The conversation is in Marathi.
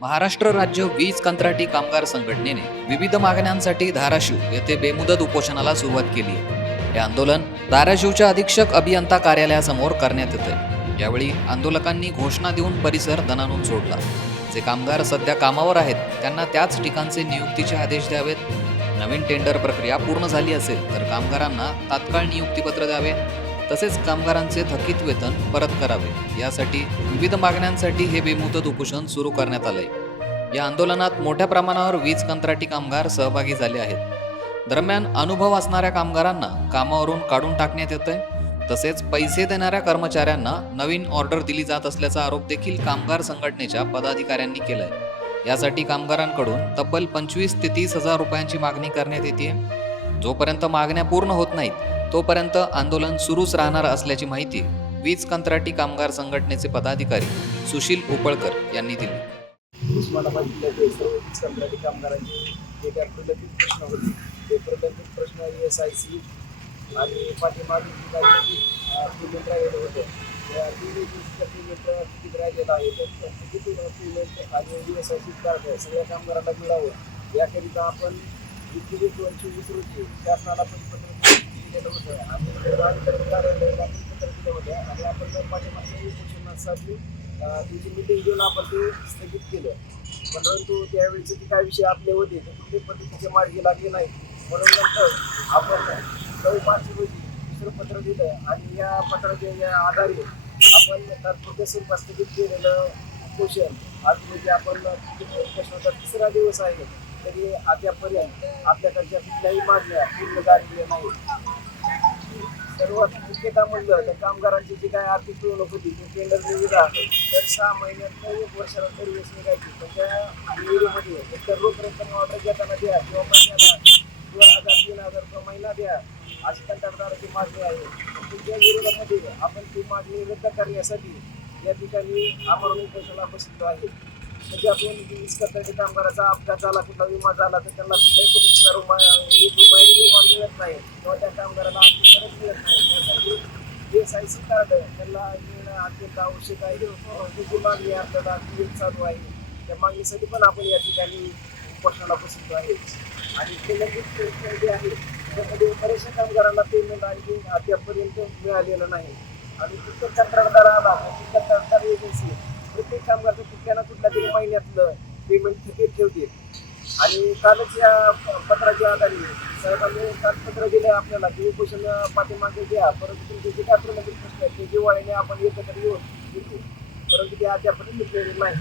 महाराष्ट्र राज्य वीज कंत्राटी कामगार संघटनेने विविध मागण्यांसाठी धाराशिव येथे बेमुदत उपोषणाला सुरुवात केली आहे। हे आंदोलन धाराशिवच्या अधीक्षक अभियंता कार्यालयासमोर करण्यात येते। यावेळी आंदोलकांनी घोषणा देऊन परिसर दणाणून सोडला। जे कामगार सध्या कामावर आहेत त्यांना त्याच ठिकाणचे नियुक्तीचे आदेश द्यावेत। नवीन टेंडर प्रक्रिया पूर्ण झाली असेल तर कामगारांना तात्काळ नियुक्तीपत्र द्यावे, तसेच कामगारांचे थकीत वेतन परत करावे। यासाठी विविध मागण्यांसाठी हे बेमुदत उपोषण सुरू करण्यात आले। या आंदोलनात मोठ्या प्रमाणावर वीज कंत्राटी कामगार सहभागी झाले आहेत। दरम्यान अनुभव असणाऱ्या कामगारांना कामावरून काढून टाकण्यात येतंय, तसेच पैसे देणाऱ्या कर्मचाऱ्यांना नवीन ऑर्डर दिली जात असल्याचा आरोप देखील कामगार संघटनेच्या पदाधिकाऱ्यांनी केलाय। यासाठी कामगारांकडून तब्बल 25 ते 30 हजार रुपयांची मागणी करण्यात येते। जोपर्यंत मागण्या पूर्ण होत नाहीत तोपर्यंत आंदोलन सुरूच राहणार असल्याची माहिती वीज कंत्राटी कामगार संघटनेचे पदाधिकारी सुशील उपळकर यांनी दिली। उस्मानाबाद जिल्ह्यातील सर्व वीज कंत्राटी कामगारांचे जे काही प्रलंबित प्रश्न होते ते प्रलंबित प्रश्न ESIC आणि पाठीमागील पेमेंट राहिलेलं होतं त्या पेमेंट किती राहिलेलं आहे तर किती पेमेंट आणि ESIC कार्ड सगळ्या कामगारांना मिळावं याकरिता आपण 21/24 रोजी शासनाला परिपत्र दिलेलं होतं आणि कार्यालयाला परिपत्र दिलं होतं आणि आपण पाठीमागच्या उपोषणासाठी तुझी मिटिंग घेऊन आपण ते स्थगित केलं, परंतु त्यावेळेचे जे काही विषय आपले होते ते कुठल्याही पद्धतीचे मार्गी लागले नाही। म्हणून नंतर आपण 9 मार्च रोजी दुसरं पत्र दिलं आणि या पत्राच्या आधारे आपण तात्पुरत्या स्वरूपात स्थगित केलेलं उपोषण आज म्हणजे आपण उपोषणाचा 3रा दिवस आहे, तरी अद्यापर्यंत आपल्याकडच्या कुठल्याही मागण्या पूर्ण झालेल्या नाही। सर्वात मुख्यतः म्हणलं तर कामगारांची जी काही आर्थिक पिळवणूक होती ती टेंडर निविदा तर 6 महिन्यात 1 वर्षाला सर्व्हिस निघायची, पण त्या निविदेमध्ये एकतर रोख रक्कम ऑर्डर घेताना द्या किंवा महिन्याला 2,000 3,000 रुपये महिना द्या अशी कंत्राटदाराची मागणी आहे। तुमच्या विरोधामध्ये आपण ती मागणी रद्द करण्यासाठी या ठिकाणी आमरण उपोषणाला बसलेलो आहे। म्हणजे आपण वीज कंत्राटी कामगाराचा अपघात झाला, कुठला विमा झाला तर त्यांना कुठल्याही पद्धतीचा विमा मिळत नाही किंवा त्या कामगाराला आर्थिक मदत मिळत नाही। त्यासाठी ESIC कार्ड त्यांना मिळणं अत्यंत आवश्यक आहे। जी मागणी आपल्याला ती चालू आहे त्या मागणीसाठी पण आपण या ठिकाणी उपोषणाला बसलेलो आहे। आणि प्रलंबित प्रश्न जे आहे त्यामध्ये बऱ्याचशा कामगारांना पेमेंट आणखी अद्यापर्यंत मिळालेलं नाही आणि प्रत्येक कंत्राटदार आला कंत्राटदार एजन्सी प्रत्येक कामगारचं कुठल्या ना कुठल्या तरी महिन्यातलं पेमेंट थकीत ठेवते। आणि कालच या पत्राच्या आधारे साहेबांनी कागदपत्र दिलं आपल्याला की उपोषण पाठीमागे द्या, परंतु तुमचे जे काय प्रलंबित प्रश्न आहेत ते जिव्हाळ्याने आपण एकत्र येऊन घेतो, परंतु ते अद्यापर्यंत मिटलेले नाही।